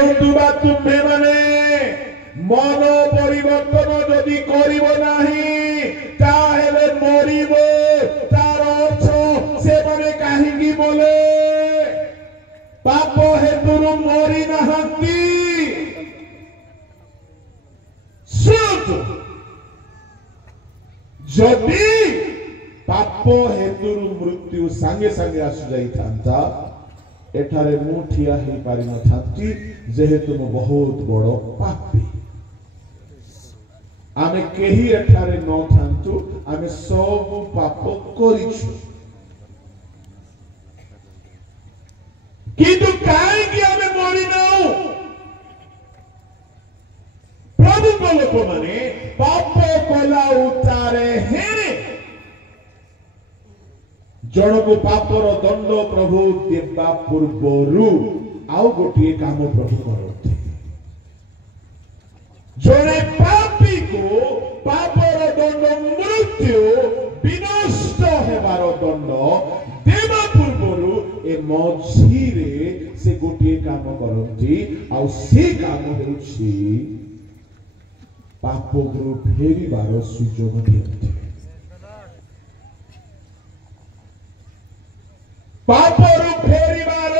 तुम्हे माने मन परिवर्तन जदि करिब नाही ताहेले मरिब तार अर्थ से माने काहींकी बोले पाप हेतुरु मरि नाहंती जदि पाप हेतुरु मृत्यु सांगे सांगे आसि जाई थांता एठारे मु ठिया हे पारि न थांती जेहेतु मु बहुत बड़ पापी आमे केही एठारे न थांतु आमे सब पाप करिछु किंतु काहे कि आमे मरि नाउ प्रभु को लोक माने पाप कला उतारे हेने जन को पापर दंड प्रभु देवा पूर्वरु आउ गोटे काम प्रभु करते जने पापी को पापर दंड मृत्यु विनष्ट हेबार दंड देवा पूर्वरु ए मझिरे से गोटे काम करती आउ से काम हेउछि पाप को फेरिबार सुयोग दियते पापर फेरिबार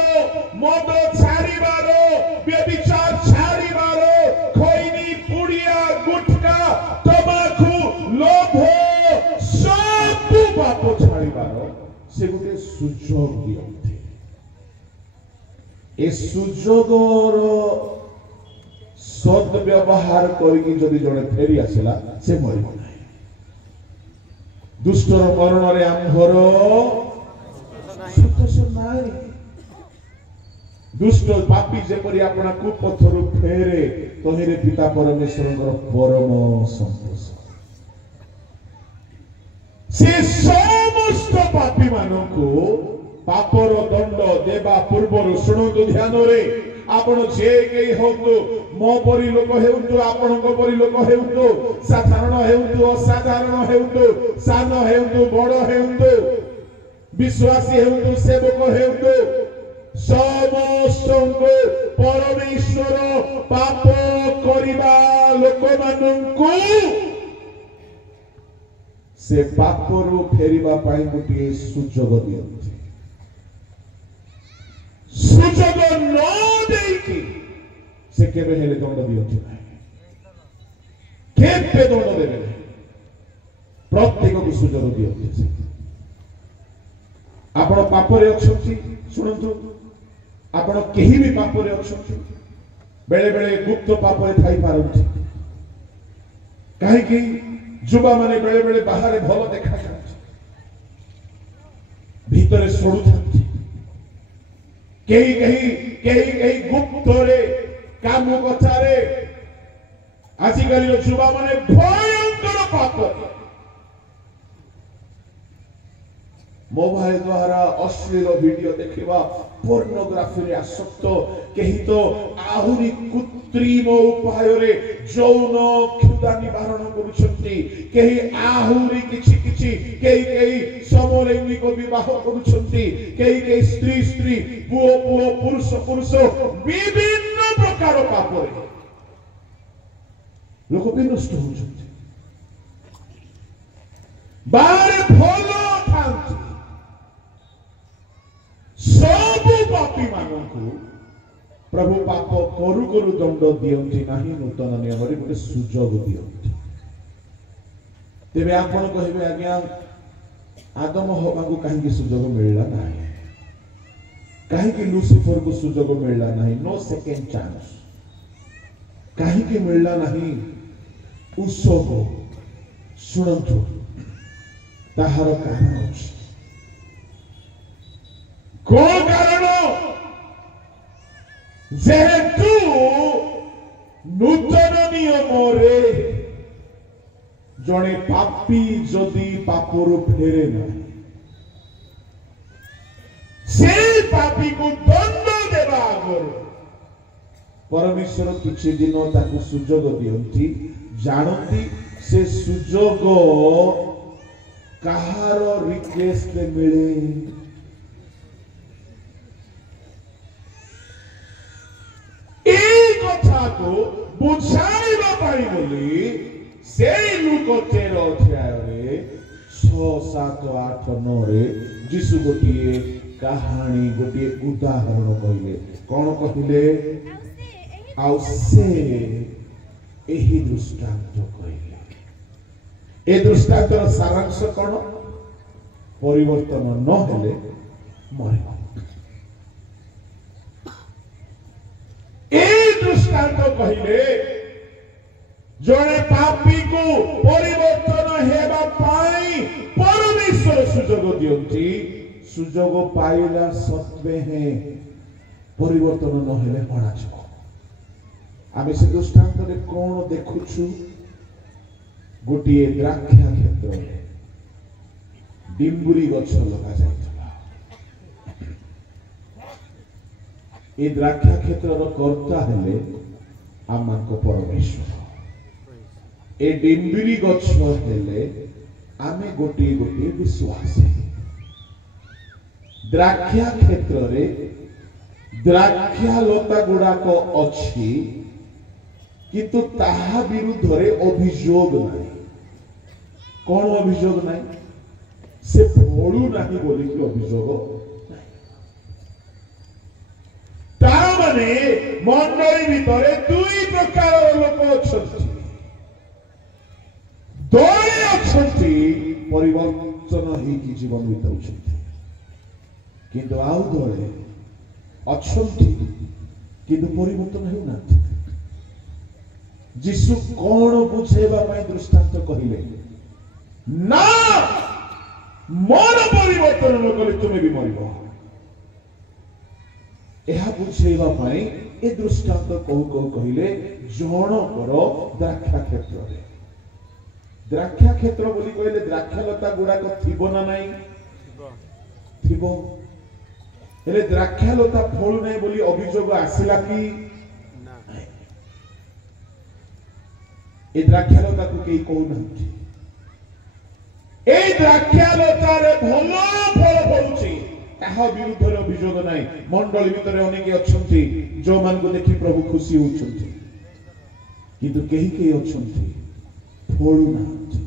मद छाड़ीबार व्यभिचार छाड़ीबार खैनी पुड़िया गुटका तमाखु लोभ सब पाप छाड़ीबार से गोटे सुयोग दियते ए सुयोगर सद्व्यवहार करके जदि जड़े फेरी आसला से मरिब ना दुष्टर मरण रे आंभर सतोष नाई दुष्ट पापी जेपरि आपना कुपथरु फेरे तहिरे पिता परमेश्वरଙ୍କର परम संतोष से समस्त पापी मानको पापर दंड देवा पूर्व शुणु ध्यान रे आपण जे केही होतु मो परि लोक हेउतु आपणको परि लोक हेउतु साधारण हेउतु असाधारण हेउतु सान हेउतु बड़ हेउतु विश्वासी हेउतु सेवक हेउतु समस्तको परमेश्वर पाप करिबा लोक माननकु से पापरु फेरिबा पाई गोटे सुयोग दियନ୍ତି सुयोग न देकी से केबे हेले दंड दियନ୍ତି नाही केबे दंड देबे प्रत्येक को सुयोग दियନ୍ତି आपण पापरे अछंती सुनंतु आपण केही भी पापरे अछंती बेले बेले गुप्त पापरे थाई पारंती काहे कि जुबा माने बेले बेले बाहर भलो देखा जाती भीतरे सोडू थांती केही गुप्त रे काम कथा रे आजिकाली जुबा माने भयंकर पाप मोबाइल द्वारा अश्लील वीडियो देखिबा पोर्नोग्राफी रे आसक्त केही तो आहुरी कृत्रिम उपाय रे जौन क्षुधा निवारण करूछंती केही आहुरी किछि केही समलैंगिक विवाह करूछंती केही स्त्री पुओ पुरुष विभिन्न प्रकार पाप रे लोक विनष्ट होछंती बारे भलो थांती सब पापी मानकु प्रभु पाप करू करू दंड दियंती नाही नूतन नियम रे गोटे सुयोग दियंती तेबे आपण कहिबे आज्ञा आदम हवा को काहे सुयोग मिलला नाही काहे लूसीफर को सुयोग मिलला नाही नो सेकंड चांस काहे मिलला नाही उसको सुनंतु ताहार कारण अछि को कारण जेहेतु नूतन नियम रे जने पापी जदि पापरु फेरे ना से पापी को दंड देवा आगर परमेश्वर किछि दिन ताकू सुयोग दियंती जानती से सुयोग कहार रिक्वेस्ट मिले कथा को बुझाइबा पाई बोली सेई लूक 13 अध्याय रे 6 7 8 9 रे यीशु गोटिए कहानी गोटिए उदाहरण कहले कौन कहले आउ से एही दृष्टांत कहले ए दृष्टांतर सारांश कौन परिवर्तन न हेले मरिबो ए दृष्टांत कहले जड़े पापी को परिवर्तन हेबा पाई परमेश्वर सुजोग दियंती सुजोग पाइला सत्वे है परिवर्तन न हेले हणा छो आमे से दृष्टांत रे कोन देखुछु गोटिए द्राक्षा क्षेत्र रे डिम्बुरी गछ लगा जाइतला ए द्राक्षा क्षेत्र रो कर्ता हेले आमानको परमेश्वर ए डिम्बुरी गछ हेले आमे गोटिए गोटिए विश्वासी द्राक्षा क्षेत्र रे द्राक्षा लता गुड़ाक अच्छी किंतु ताहा विरुद्ध रे अभियोग नहीं कौन अभियोग नहीं से फलू नहीं बोली कि अभियोग तार माने मंडली भितरे दुई प्रकार लोक अछंती दळे अछंती परिवर्तन ही कि जीवन बिताउछंती किंतु आउ दळे अछंती किंतु परिवर्तन हेउ नाथि यीशु कोन बुझेबा पई दृष्टांत कहिले ना मन परिवर्तन न कले तुमे भी मरिबो एहा बुझेबा पई ए दृष्टांत कहू कहिले जणकर द्राक्षा क्षेत्र रे द्राक्षा क्षेत्र बोली कहले द्राक्षा लता गुड़ाक थिबो ना नाही थिबो हेले द्राक्षा लता फल नाही बोली अभियोग आसिला कि ए द्राक्षा लता को केई कहू नाही ए द्राक्षा लता रे भलो फल फलुची ताहा विरुद्ध रे अभियोग नाही मंडली भितरे अनेक अछंती जो मान को देखि प्रभु खुशी होछंती किंतु केही केही अछंती फलु नाही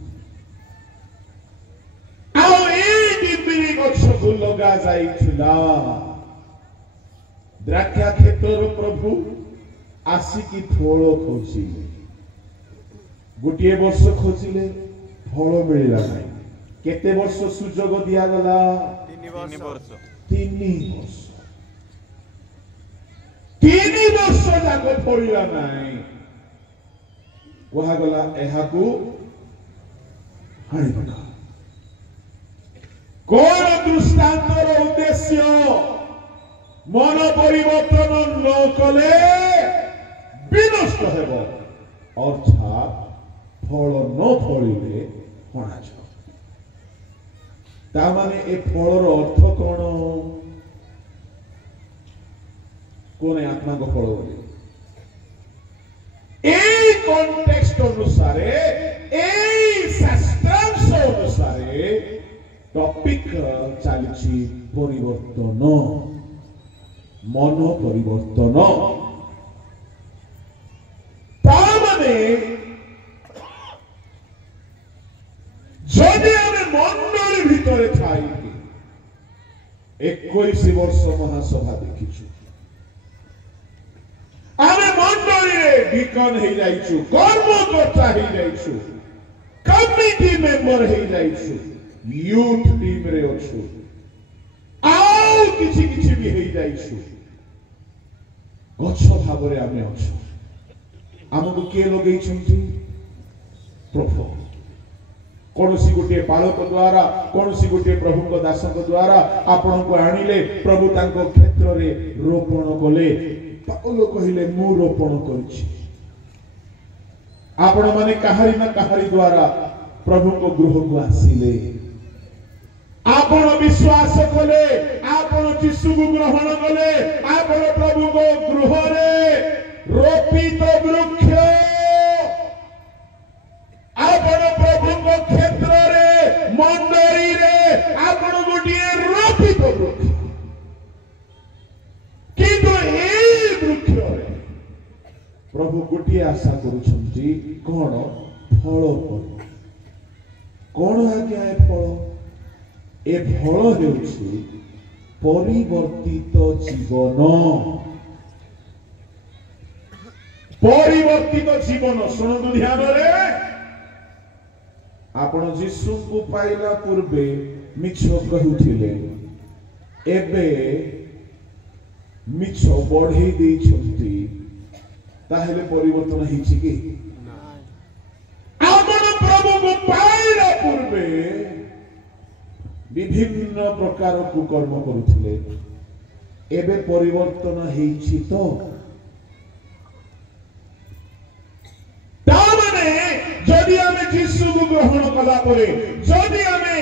आउ ए डिम्बिरी गछ को लगा जाइथिला द्राक्षा क्षेत्र प्रभु आसिकी फल खोजिले गोटे वर्ष खोजिले फल मिलला नहीं केते वर्ष सुजोग दिया गला 3 वर्ष 3 वर्ष जाको फलिला नहीं वहा गला एहाकू हानि पका कोन दृष्टांतर उद्देश्य मन परिवर्तन न कले विनष्ट हेबो अर्थात फल न फलिले हणा छ ता माने ए फलर अर्थ कोन आत्मा को फल बोले ए कॉन्टेक्स्ट अनुसार ए शास्त्रांश अनुसार टॉपिक चलछि परिवर्तन मन परिवर्तन ता माने जदि आमे मंडली भितरे थाई 21 वर्ष महासभा देखिछु आमे मंडली रे डिकन हे जाइछु कर्मकर्ता हे जाइछु कमिटी मेंबर हे जाइछु यूथ टीम रे अछु आउ किछि किछि भी हे जाइछु गच्छ भाबरे आमे अछु हमको के लगै छथि प्रभु कौनसी गोटे बालक द्वारा कौनसी गोटे प्रभु को दासक द्वारा आपण को आनिले प्रभु तांको क्षेत्र रे रोपण कले पाउल कहिले मु रोपण करछि आपण माने कहारी ना कहारी द्वारा प्रभु को गृह को आसीले आपण विश्वास कले आपण यीशु को ग्रहण कले आपण प्रभु को गृह रे रोपित वृक्ष आपण प्रभु को क्षेत्र रे मंडली रे आपण गोटिए रोपित वृक्ष किंतु ए वृक्ष रे प्रभु गोटे आशा करुछंती कौन फल पर कौन आज्ञा ए फल हेउछि परिवर्तित जीवन शुणु ध्यान रे आपण जीशु को पाइला पूर्वे मिछ कहूथिले एबे मिछ बढ़े देइछंती ताहेले परिवर्तन हिछि कि आपण प्रभु को पाइला पूर्वे विभिन्न प्रकार कुकर्म करुथिले एबे परिवर्तन हिछि तो तामाने जदि आमे यीशु को ग्रहण कला परे जदि आमे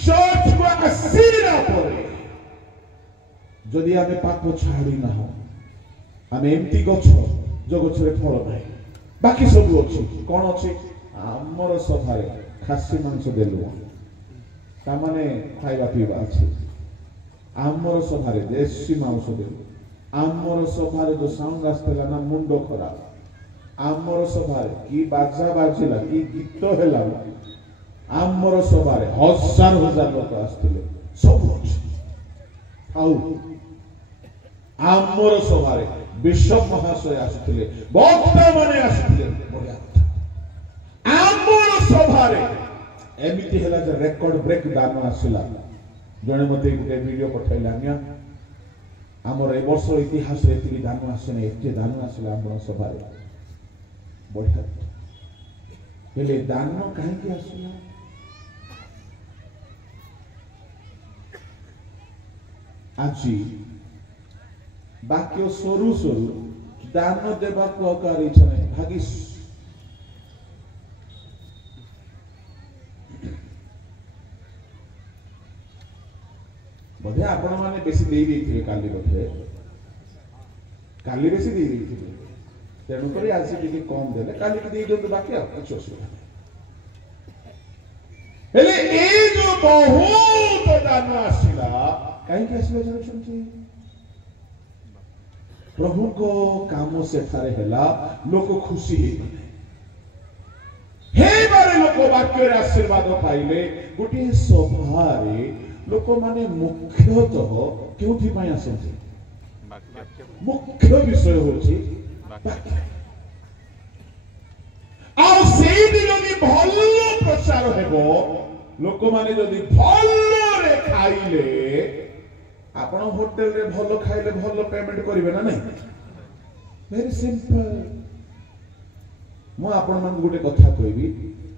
चर्च को आसीला परे जदि आमे पाप छाड़ी ना हो आमे एमती गछ जो गछरे फल नाही बाकी सब अछि कोन अछि हमर सभारे खासी मांस देलु तामाने खाइबा पीबा अछि हमर सभारे देशी मांस देलु हमर सभारे जो साउंड आस्तला ना मुंडो खराब आमर सभारे की बाजा बाजिला की गीत हेला आमर सभारे हजार हजार लोक आस्थिले सब अछि आउ आमर सभारे बिशप महाशय आस्थिले वक्ता माने आस्थिले बढ़िया କଥା आमर सभारे एमिति हेला जे रेकॉर्ड ब्रेक दान आसिला जणे मते गुटे वीडियो पठाइला न्या आमर ए वर्ष इतिहास रे एति दान आसने एते दान आसिला आमर सभारे बढ़िया हेले दान कहीं आसला आज बाक्य सरू सरू दान देवा को अकार इच्छा नहीं भागी बोधे आपण माने बेसी देई देथिले काली बोधे काली बेसी देई देथिले तेणु करी आज टिके कम देले काली के देई दंत बाकी अच्छो सुना हेले ए जो बहुत दान आसिला काहे के आसिला जानछंती प्रभु को काम से थारे हेला लोक खुशी हे बारे लोक वाक्य रे आशीर्वाद पाइले गुटी सभारे लोक माने मुख्यतः केउथि पय आसंती मुख्य विषय होची आउ सेई दिन भी भलो प्रचार हेबो लोक माने जदी भलो रे खाइले आपण होटल रे भलो खाइले भलो पेमेंट करिवे ना नहीं वेरी सिंपल मु आपण मन गुटे कथा कहबी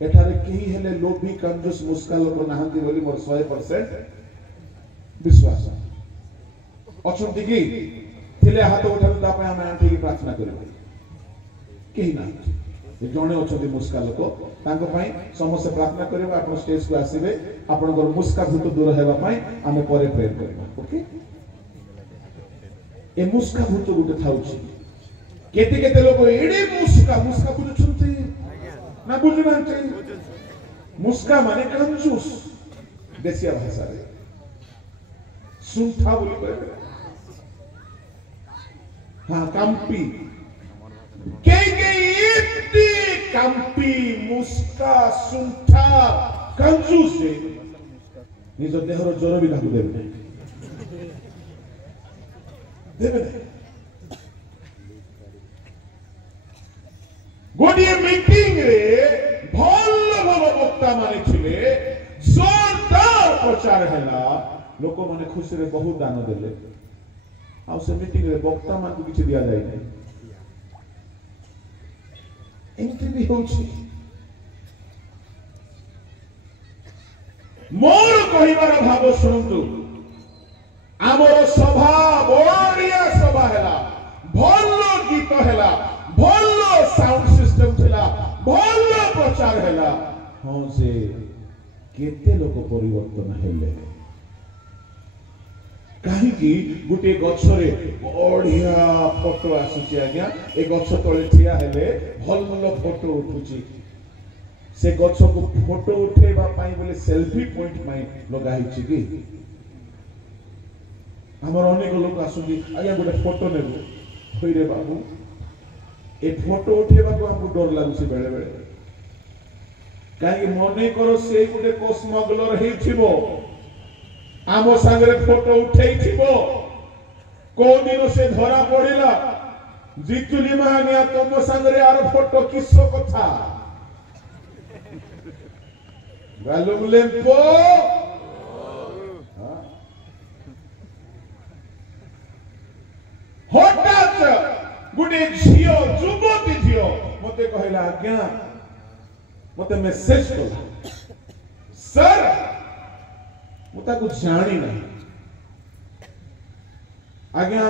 एठारे केही हेले लोभी कंजूस मुस्का लोक नाहंती बोली मोर 100% विश्वास अछंती की थिले हाथ उठानु ता पे हम आंटी की प्रार्थना करबा केही ना जणे अछंती मुस्का लोक तांको पई समस्त प्रार्थना करबा आपण स्टेज को आसीबे आपण को मुस्का भूत दूर हेबा पई हम परे प्रेयर करबा ओके ए मुस्का भूत गुटे थाउची केते केते लोक एडे मुस्का बुझुछंती ना बुझुनांती मुस्का माने कंजूस देसिया भाषा रे सुंठा बोली कहबे हाँ काम्पी के इतनी काम्पी मुस्का सुंठा कंजूस से निज देहर ज्वर भी ताकू देबे गोटे मीटिंग रे भल भल वक्ता माने छिले जोरदार प्रचार हैला लोक माने खुशी रे बहुत दान देले आ से मीटिंग रे वक्ता मान को किछ दिया जाय नै एमती भी होछि मोर कहिबार भाव सुनतु आमर सभा बड़िया सभा हैला भलो गीत हैला भलो साउंड सिस्टम थिला भलो प्रचार हैला हां से केते लोक परिवर्तन हेले कहीं की गुटे गछरे बढ़िया फोटो आसुची आज्ञा ए गछ तळे ठिया हेले भल फोटो उठुची से गछ को फोटो उठेबा पाई बोले सेल्फी पॉइंट माई लगा हिची की हमर अनेक लोक आसुची आज्ञा गुटे फोटो नेबो होई रे बाबू ए फोटो उठेबा को हमको डर लागुଛି बेले बेले काहे मने करो से गुटे को स्मगलर हेथिबो आमो संगरे फोटो उठेइथिबो को दिन से धरा पड़िला जितुली महानिया तुम संगरे आर फोटो किसो कथा गालुम लेम्पो हठात गुटे झियो जुबती झियो मते कहला आज्ञा मते मेसेज कला सर मुता को जानी नहीं आज्ञा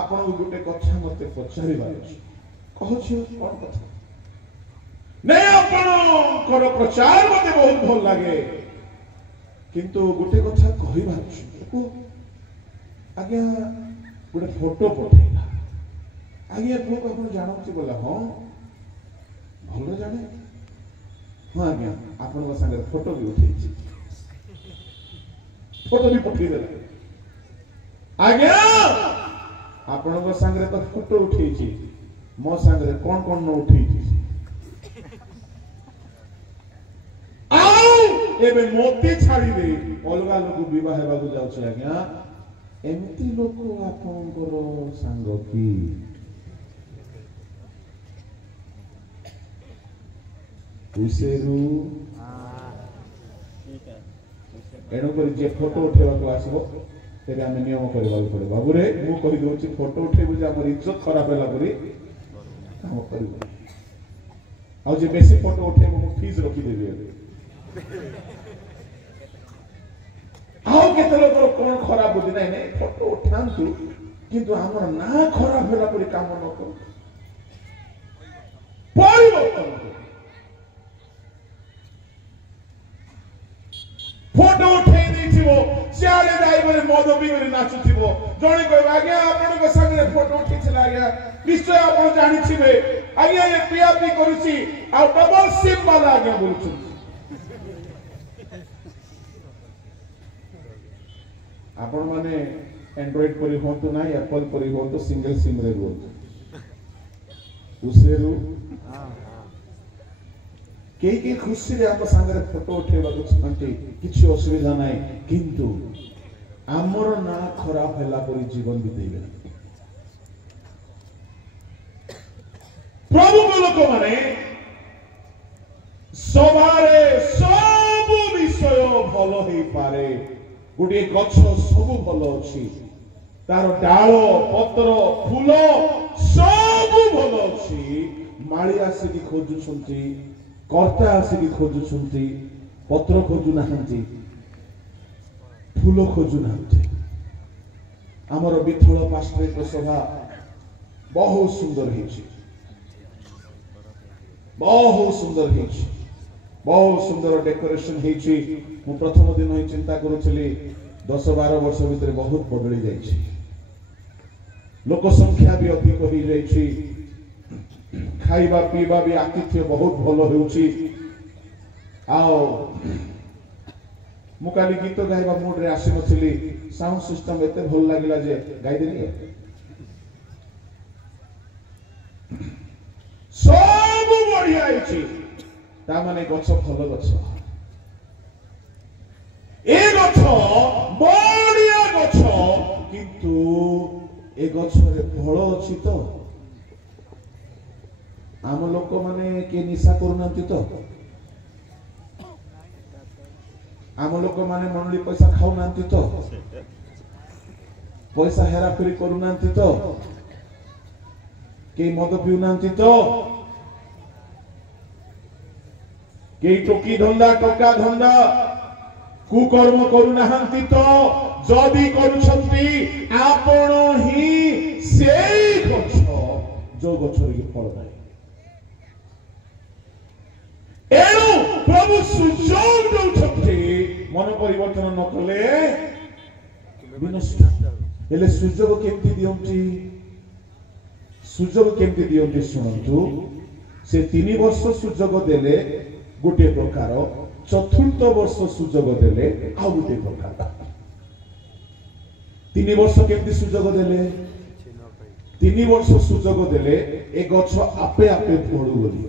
आपण गुटे कथा मते पचारि बारछि कहछि कोन कथा नहीं आपण कर प्रचार मते बहुत भल लागे किंतु गुटे कथा कहि बारछि को आज्ञा गुटे फोटो पठेला आज्ञा को आपण जानछि बोला हां भल जाने हां आज्ञा आपण संगे फोटो भी उठेछि फोटो भी पठेई देला आज्ञा आपण संगे तो फोटो उठेछि मो संगे कोन कोन न उठेछि आउ एबे मोती छाड़ी दे अलगा लोक विवाह हेबा को जाउछ आज्ञा एमती लोक आपनकर संग की उसेरु एणु कर जे फोटो उठेबा को आसबो तेरे आमे नियम करबा पड़े बाबू रे मु कहि दोछि फोटो उठेबु जे हमर इज्जत खराब होला परी काम करबो आ जे बेसी फोटो उठेबु मु फीस रखी देबे आओ केते लोक कोन खराब बुद्धि नहीं नहीं फोटो उठांतु किंतु हमर ना खराब होला परी काम न कर परिवर्तन फोटो उठे देथिबो सियाले जाइबरे मद बिगरी नाचुथिबो जणी कहबा आज्ञा आपण को संगे फोटो उठिथिला आज्ञा निश्चय आपण जानिथिबे आज्ञा ये पीआपी करूची आ डबल सिम वाला आज्ञा बोलछु आपण माने एंड्रॉइड परि होंतु ना एप्पल परि होंतु सिंगल सिम रे होंतु उसेरु के खुशी रे आप संगे फोटो उठेबा को छंती किछि असुविधा नाही किंतु हमर ना खराब हैला परि जीवन बितेबे प्रभु को लोक माने सबारे सब विषय भलो हे पारे गुटे गछ सब भलो अछि तार डाल पत्र फूल सब भलो अछि माळी आसी की खोजु छंती कर्ता आसी की खोजु छंती पत्र खोजु नाहंती फूल खोजु नाहंती हमर विठल पास्टर सभा बहुत सुंदर हिची बहुत सुंदर हिची बहुत सुंदर डेकोरेशन हिची मु प्रथम दिन ही चिंता करूछली 10-12 वर्ष भीतर बहुत बदली जाइछि लोक संख्या भी अधिक हो जाइछि खाइबा पीबा भी आतिथ्य बहुत भलो हेउछि आओ मु काली गीत गाइबा मूड रे आसी नथिली साउंड सिस्टम एते भल लागिला जे गाइ देली सब बढ़िया आइछि ता माने गछ फल गछ ए गछ बढ़िया गछ किंतु ए गछ रे फल अछि तो आम लोक माने के निशा करूनांती तो आम लोक माने मंडली पैसा खाऊनांती तो पैसा हेरा फेरी करूनांती तो के मद पिउनांती तो के टोकी धंदा टोका धंदा कुकर्म करूनांती तो जदी करूछंती आपण ही सेई गछ जो गछ रे फल नाही एणु प्रभु सुजोग दउछंती मन परिवर्तन न कले विनष्ट हेले सुजोग केमती दियंती सुजोग केमती दियंती सुनंतु से 3 वर्ष सुजोग देले गोटे प्रकार चतुर्थ वर्ष सुजोग देले आ गोटे प्रकार 3 वर्ष केमती सुजोग देले 3 वर्ष सुजोग देले ए गछ आपे आपे फळू बोली।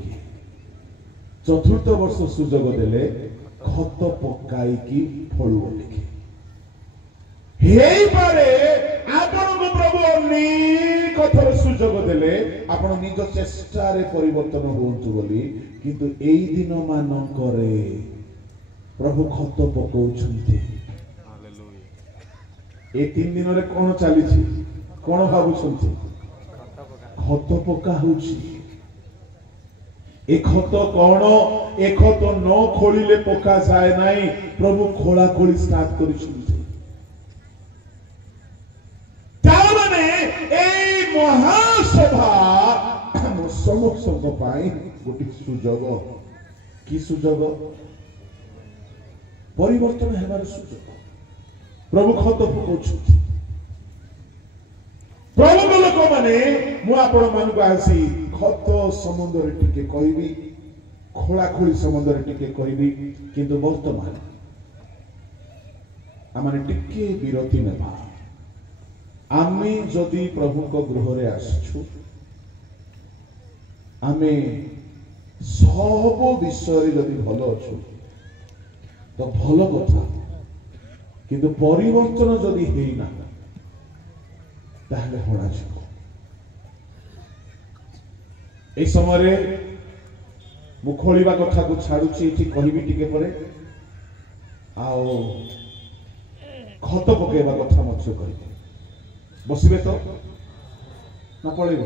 चतुर्थ वर्ष सुजोग देले खत पकाई की फळू बोली। हेई पारे आपण को प्रभु अनेक थर सुजोग देले आपण निज चेष्टा रे परिवर्तन होंतु बोली, किंतु एई दिन मान करे प्रभु खत पकाउछन्ते। ए 3 दिन रे कोन चली छी, कोन भाबुछन्ते? खत पका होउछि। ए खत कोन? ए खत न खोलिले पका जाय नाही, प्रभु खोला खोली स्टार्ट करिछन्ते। तामाने ए महासभा हम समस्त पाई गोटी सुजोग। की सुजोग? परिवर्तन हेबार सुजोग। प्रभु खत पकाउछन्ते। प्रभु लोक माने मु आपण मानक आसी खत संबंध रे टिके कहबी, खोला खोली संबंध रे टिके कहबी, किंतु वर्तमान आमाने टिके विरति नेबा। आमे जदि प्रभु को गृह रे आसछु, आमे सब विषय रे जदि भलो अछु तो भलो कथा, किंतु परिवर्तन जदि हेइना ताहले होना चाहिए। ए समय मु खोलिबा कथा को छाड़ुची, एठी कहबी टिके परे आओ खत पकेबा कथा मछो कहबी। बसिबे तो ना पळेबे?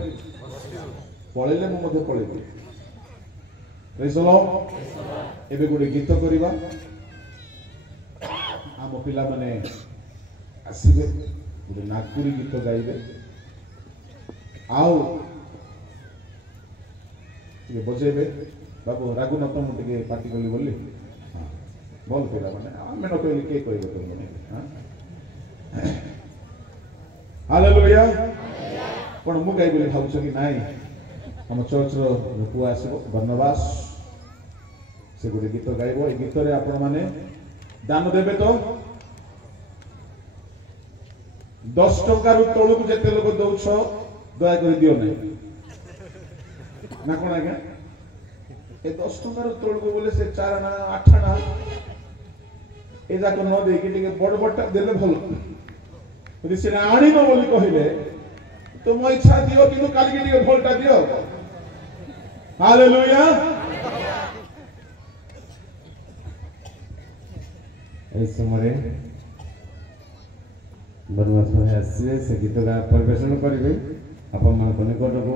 पळेले मु मध्ये पळेबे। Praise the Lord. एबे गोटे गीत करिबा। आम पिला माने आसीबे, गोटे नागपुरी गीत गाइबे। आओ ये बजेबे। बाबू रागु न तो मुझे पार्टी कली बोली। हाँ बोल पिला माने आमे न कहली के कहबो तो माने। हां हालेलुया। पण मु गाइ बोली भाबुछ कि नाही हम चर्च रो पुआ आसीबो बर्नबास, से गोटे गीत गाइबो। ए गीत रे आपण माने दान देबे तो 10 टंका रु तळु को जेते लोक दउछ दया कर दियो नै ना कोन आज्ञा। ए 10 टंका रु तळु को बोले से 4 आना 8 आना ए जाक न दे कि टिके बड़ बड़टा देले भल। यदि से आनी न बोली कहिले तो मो इच्छा दियो, किंतु काली के टिके भलटा दियो। हालेलुया। ए समय बर्नबास भाई आसे से गीत गा परिवेशन करिवे। आपण मन को निकट को